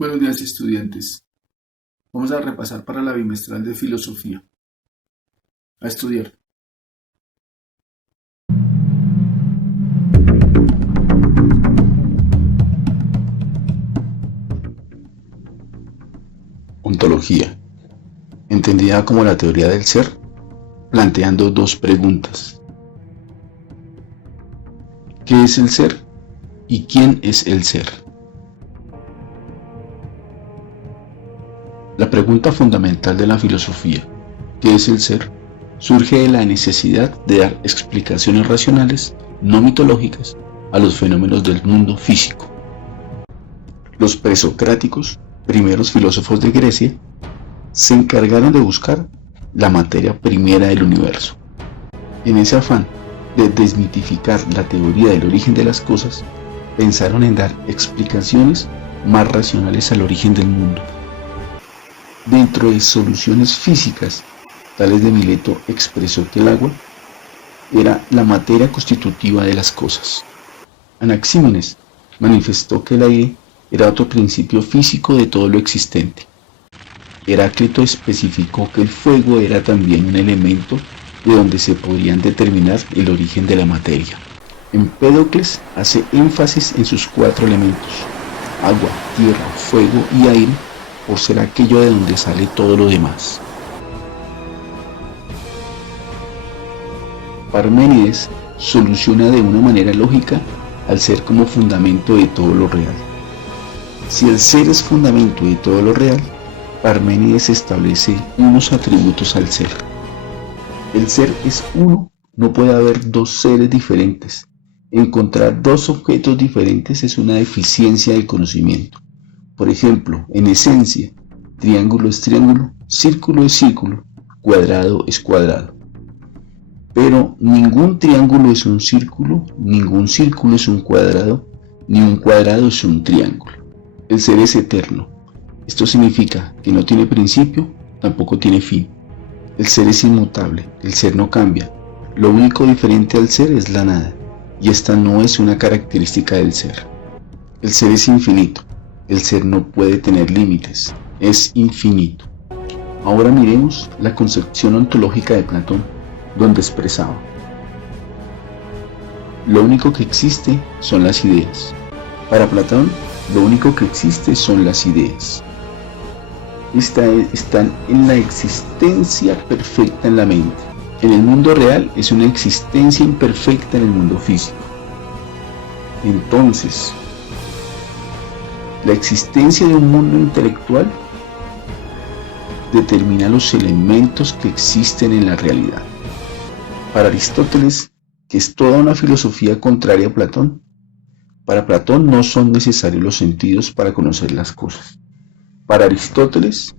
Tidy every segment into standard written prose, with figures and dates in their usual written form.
Buenos días, estudiantes. Vamos a repasar para la bimestral de filosofía. A estudiar. Ontología, entendida como la teoría del ser, planteando dos preguntas. ¿Qué es el ser y quién es el ser? La pregunta fundamental de la filosofía, ¿qué es el ser?, surge de la necesidad de dar explicaciones racionales, no mitológicas, a los fenómenos del mundo físico. Los presocráticos, primeros filósofos de Grecia, se encargaron de buscar la materia primera del universo. En ese afán de desmitificar la teoría del origen de las cosas, pensaron en dar explicaciones más racionales al origen del mundo. Dentro de soluciones físicas, Tales de Mileto expresó que el agua era la materia constitutiva de las cosas. Anaxímenes manifestó que el aire era otro principio físico de todo lo existente. Heráclito especificó que el fuego era también un elemento de donde se podrían determinar el origen de la materia. Empédocles hace énfasis en sus 4 elementos: agua, tierra, fuego y aire, por ser aquello de donde sale todo lo demás. Parménides soluciona de una manera lógica al ser como fundamento de todo lo real. Si el ser es fundamento de todo lo real, Parménides establece unos atributos al ser. El ser es uno, no puede haber dos seres diferentes. Encontrar dos objetos diferentes es una deficiencia del conocimiento. Por ejemplo, en esencia, triángulo es triángulo, círculo es círculo, cuadrado es cuadrado. Pero ningún triángulo es un círculo, ningún círculo es un cuadrado, ni un cuadrado es un triángulo. El ser es eterno. Esto significa que no tiene principio, tampoco tiene fin. El ser es inmutable, el ser no cambia. Lo único diferente al ser es la nada, y esta no es una característica del ser. El ser es infinito. El ser no puede tener límites, es infinito. Ahora miremos la concepción ontológica de Platón, donde expresaba: lo único que existe son las ideas. Para Platón, lo único que existe son las ideas. Están en la existencia perfecta en la mente. En el mundo real es una existencia imperfecta en el mundo físico. Entonces, la existencia de un mundo intelectual determina los elementos que existen en la realidad. Para Aristóteles, que es toda una filosofía contraria a Platón, para Platón no son necesarios los sentidos para conocer las cosas. Para Aristóteles,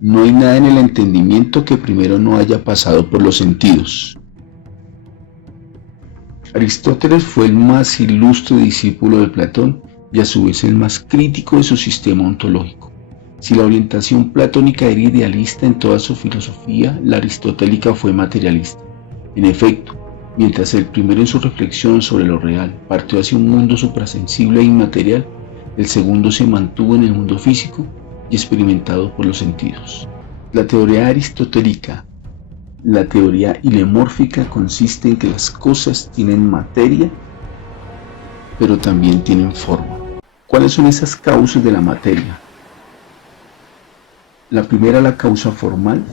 no hay nada en el entendimiento que primero no haya pasado por los sentidos. Aristóteles fue el más ilustre discípulo de Platón y a su vez el más crítico de su sistema ontológico. Si la orientación platónica era idealista en toda su filosofía, la aristotélica fue materialista. En efecto, mientras el primero en su reflexión sobre lo real partió hacia un mundo suprasensible e inmaterial, el segundo se mantuvo en el mundo físico y experimentado por los sentidos. La teoría aristotélica, la teoría ilemórfica, consiste en que las cosas tienen materia, pero también tienen forma. ¿Cuáles son esas causas de la materia? La primera, la causa formal,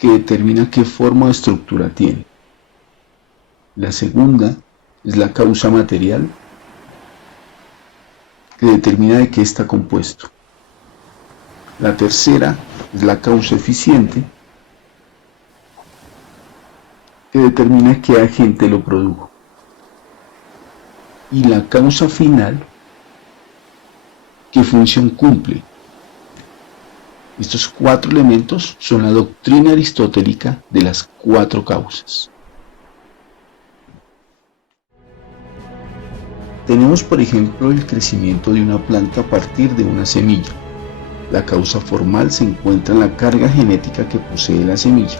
que determina qué forma o estructura tiene. La segunda es la causa material, que determina de qué está compuesto. La tercera es la causa eficiente, que determina qué agente lo produjo. Y la causa final, qué función cumple. Estos 4 elementos son la doctrina aristotélica de las 4 causas. Tenemos, por ejemplo, el crecimiento de una planta a partir de una semilla. La causa formal se encuentra en la carga genética que posee la semilla,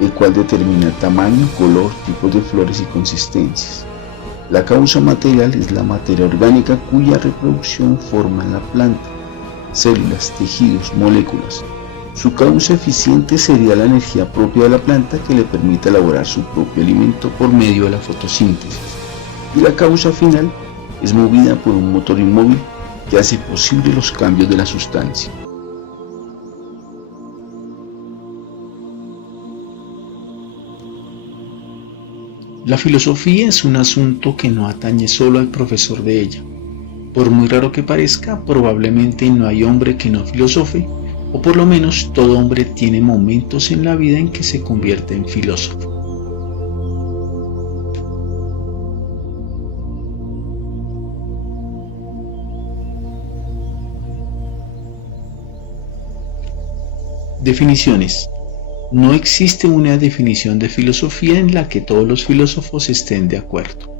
el cual determina tamaño, color, tipos de flores y consistencias. La causa material es la materia orgánica cuya reproducción forma en la planta, células, tejidos, moléculas. Su causa eficiente sería la energía propia de la planta que le permite elaborar su propio alimento por medio de la fotosíntesis. Y la causa final es movida por un motor inmóvil que hace posible los cambios de la sustancia. La filosofía es un asunto que no atañe solo al profesor de ella. Por muy raro que parezca, probablemente no hay hombre que no filosofe, o por lo menos todo hombre tiene momentos en la vida en que se convierte en filósofo. Definiciones. No existe una definición de filosofía en la que todos los filósofos estén de acuerdo.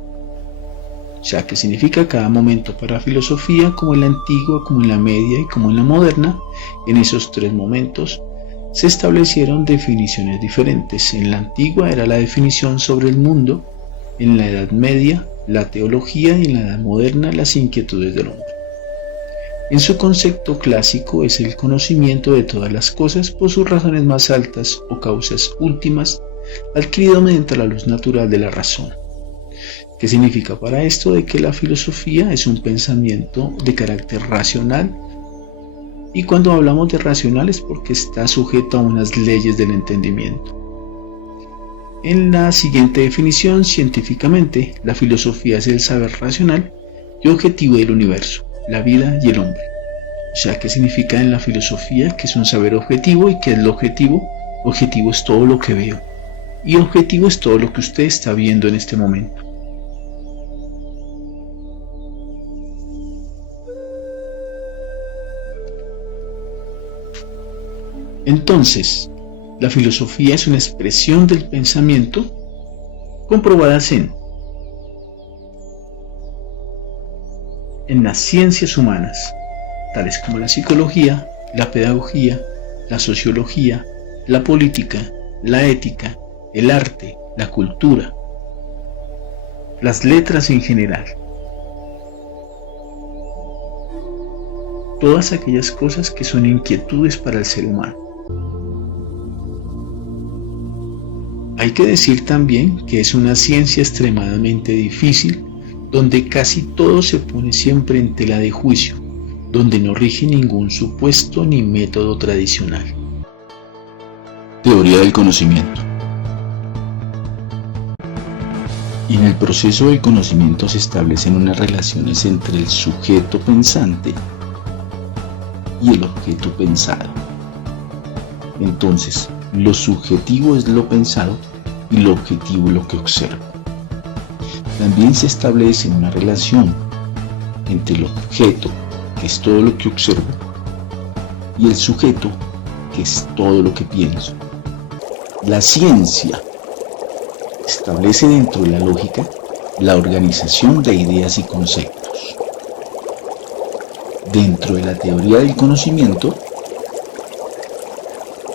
O sea, ¿qué significa cada momento para filosofía? Como en la antigua, como en la media y como en la moderna, en esos tres momentos se establecieron definiciones diferentes. En la antigua era la definición sobre el mundo, en la Edad Media la teología y en la Edad Moderna las inquietudes del hombre. En su concepto clásico es el conocimiento de todas las cosas por sus razones más altas o causas últimas, adquirido mediante la luz natural de la razón. ¿Qué significa para esto? De que la filosofía es un pensamiento de carácter racional, y cuando hablamos de racional es porque está sujeto a unas leyes del entendimiento. En la siguiente definición, científicamente, la filosofía es el saber racional y objetivo del universo, la vida y el hombre. O sea, ¿qué significa en la filosofía? Que es un saber objetivo. ¿Y qué es lo objetivo? Objetivo es todo lo que veo, y objetivo es todo lo que usted está viendo en este momento. Entonces, la filosofía es una expresión del pensamiento comprobadas en las ciencias humanas, tales como la psicología, la pedagogía, la sociología, la política, la ética, el arte, la cultura, las letras en general. Todas aquellas cosas que son inquietudes para el ser humano. Hay que decir también que es una ciencia extremadamente difícil, donde casi todo se pone siempre en tela de juicio, donde no rige ningún supuesto ni método tradicional. Teoría del conocimiento. Y en el proceso del conocimiento se establecen unas relaciones entre el sujeto pensante y el objeto pensado. Entonces, lo subjetivo es lo pensado y lo objetivo lo que observa. También se establece una relación entre el objeto, que es todo lo que observo, y el sujeto, que es todo lo que pienso. La ciencia establece dentro de la lógica la organización de ideas y conceptos. Dentro de la teoría del conocimiento,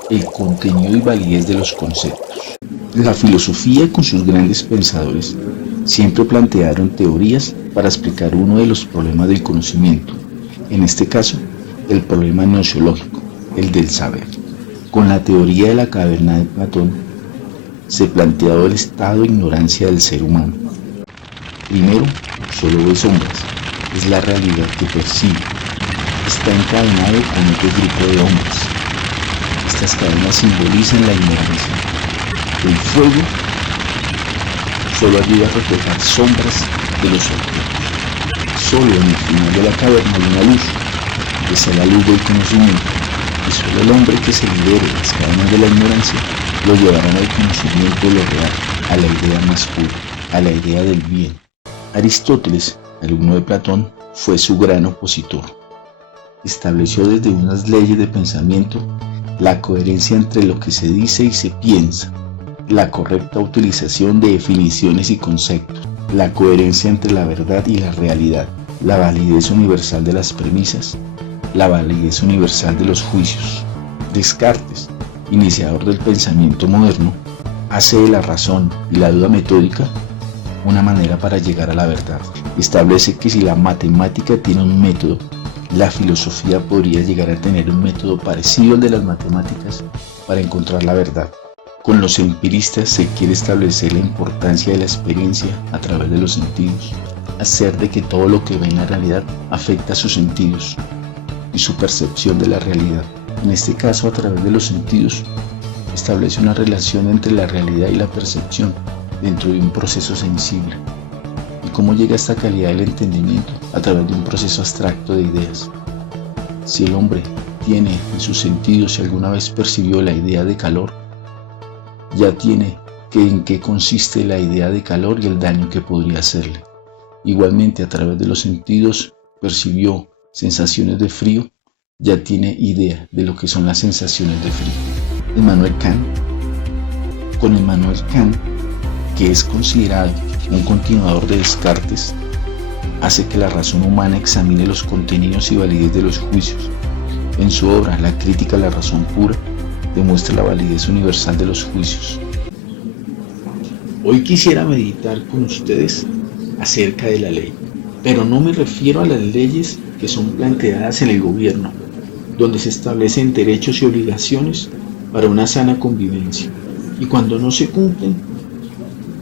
el contenido y validez de los conceptos. La filosofía, con sus grandes pensadores, siempre plantearon teorías para explicar uno de los problemas del conocimiento, en este caso, el problema gnoseológico, el del saber. Con la teoría de la caverna de Platón, se planteaba el estado de ignorancia del ser humano. Primero, solo ve sombras, es la realidad que percibe. Está encadenado con otro grupo de hombres. Estas cadenas simbolizan la ignorancia. El fuego solo ayuda a reflejar sombras de los objetos. Solo en el final de la caverna hay una luz, esa es la luz del conocimiento, y solo el hombre que se libere de las cadenas de la ignorancia lo llevarán al conocimiento de lo real, a la idea más pura, a la idea del bien. Aristóteles, alumno de Platón, fue su gran opositor. Estableció desde unas leyes de pensamiento la coherencia entre lo que se dice y se piensa, la correcta utilización de definiciones y conceptos, la coherencia entre la verdad y la realidad, la validez universal de las premisas, la validez universal de los juicios. Descartes, iniciador del pensamiento moderno, hace de la razón y la duda metódica una manera para llegar a la verdad. Establece que si la matemática tiene un método, la filosofía podría llegar a tener un método parecido al de las matemáticas para encontrar la verdad. Con los empiristas se quiere establecer la importancia de la experiencia a través de los sentidos, hacer de que todo lo que ve en la realidad afecta a sus sentidos y su percepción de la realidad. En este caso, a través de los sentidos, establece una relación entre la realidad y la percepción dentro de un proceso sensible. ¿Y cómo llega a esta calidad del entendimiento? A través de un proceso abstracto de ideas. Si el hombre tiene en sus sentidos, si alguna vez percibió la idea de calor, ya tiene que en qué consiste la idea de calor y el daño que podría hacerle. Igualmente, a través de los sentidos percibió sensaciones de frío, ya tiene idea de lo que son las sensaciones de frío. Con Immanuel Kant, que es considerado un continuador de Descartes, hace que la razón humana examine los contenidos y validez de los juicios. En su obra La crítica a la razón pura, demuestra la validez universal de los juicios. Hoy quisiera meditar con ustedes acerca de la ley, pero no me refiero a las leyes que son planteadas en el gobierno, donde se establecen derechos y obligaciones para una sana convivencia, y cuando no se cumplen,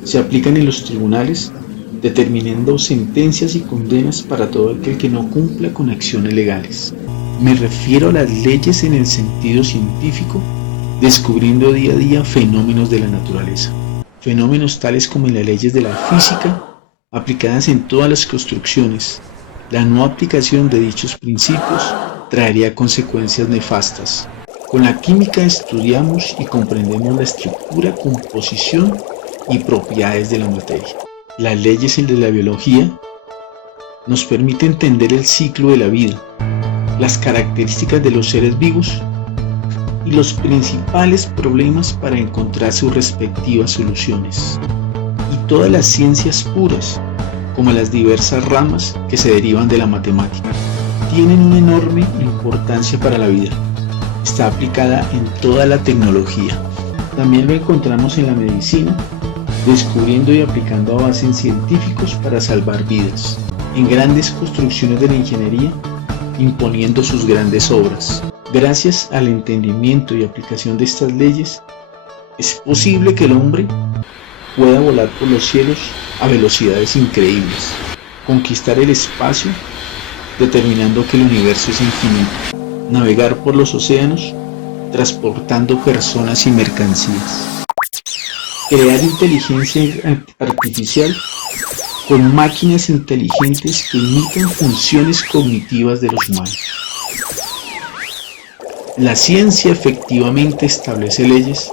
se aplican en los tribunales, determinando sentencias y condenas para todo aquel que no cumpla con acciones legales. Me refiero a las leyes en el sentido científico, descubriendo día a día fenómenos de la naturaleza. Fenómenos tales como en las leyes de la física, aplicadas en todas las construcciones. La no aplicación de dichos principios traería consecuencias nefastas. Con la química estudiamos y comprendemos la estructura, composición y propiedades de la materia. Las leyes de la biología nos permiten entender el ciclo de la vida, las características de los seres vivos y los principales problemas para encontrar sus respectivas soluciones. Y todas las ciencias puras, como las diversas ramas que se derivan de la matemática, tienen una enorme importancia para la vida. Está aplicada en toda la tecnología. También lo encontramos en la medicina, descubriendo y aplicando avances científicos para salvar vidas. En grandes construcciones de la ingeniería, imponiendo sus grandes obras. Gracias al entendimiento y aplicación de estas leyes, es posible que el hombre pueda volar por los cielos a velocidades increíbles, conquistar el espacio, determinando que el universo es infinito, navegar por los océanos, transportando personas y mercancías, crear inteligencia artificial con máquinas inteligentes que imitan funciones cognitivas de los humanos. La ciencia efectivamente establece leyes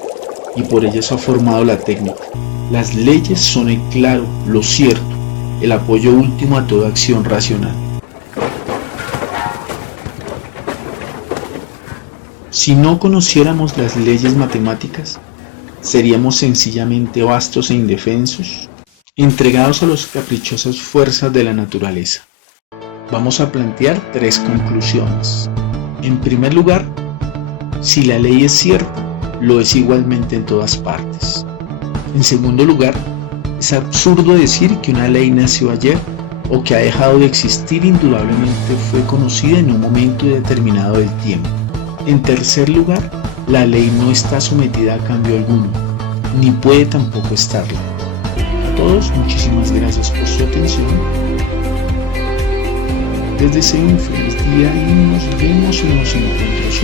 y por ellas ha formado la técnica. Las leyes son el claro, lo cierto, el apoyo último a toda acción racional. Si no conociéramos las leyes matemáticas, seríamos sencillamente vastos e indefensos, entregados a las caprichosas fuerzas de la naturaleza. Vamos a plantear 3 conclusiones. En primer lugar, si la ley es cierta, lo es igualmente en todas partes. En segundo lugar, es absurdo decir que una ley nació ayer o que ha dejado de existir. Indudablemente fue conocida en un momento determinado del tiempo. En tercer lugar, la ley no está sometida a cambio alguno, ni puede tampoco estarlo. A todos, muchísimas gracias por su atención. Les deseo un feliz día y nos vemos en los encuentros.